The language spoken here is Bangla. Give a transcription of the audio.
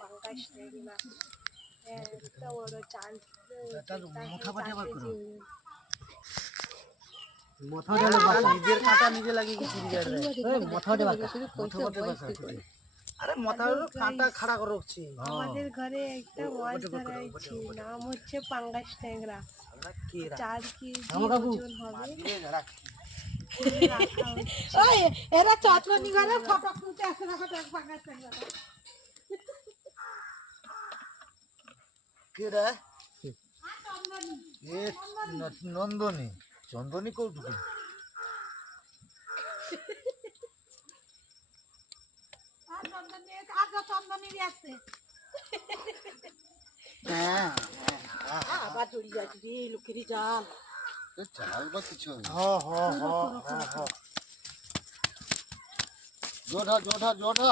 পাঙ্গাস ট্যাংরা এত বড় চাল নিজের কাঁটা নিজে লাগিয়ে আরে মাথার কাঁটা খাড়া করে রাখছি। আমাদের ঘরে একটা মাছ ধরা হয়েছে, নাম হচ্ছে পাঙ্গাস ট্যাংরা। 4 কেজি ওজন হবে। এরা চটনি করে ফটো তুলতে আসে না পাঙ্গাস ট্যাংরা। কে রে? এ নন্দনী, চন্দনী কৌটুকি। আবার জড়ি যাচ্ছি রে লোকেরই জাল। চাল বা কিছু হ জোঠা জোঠা জোঠা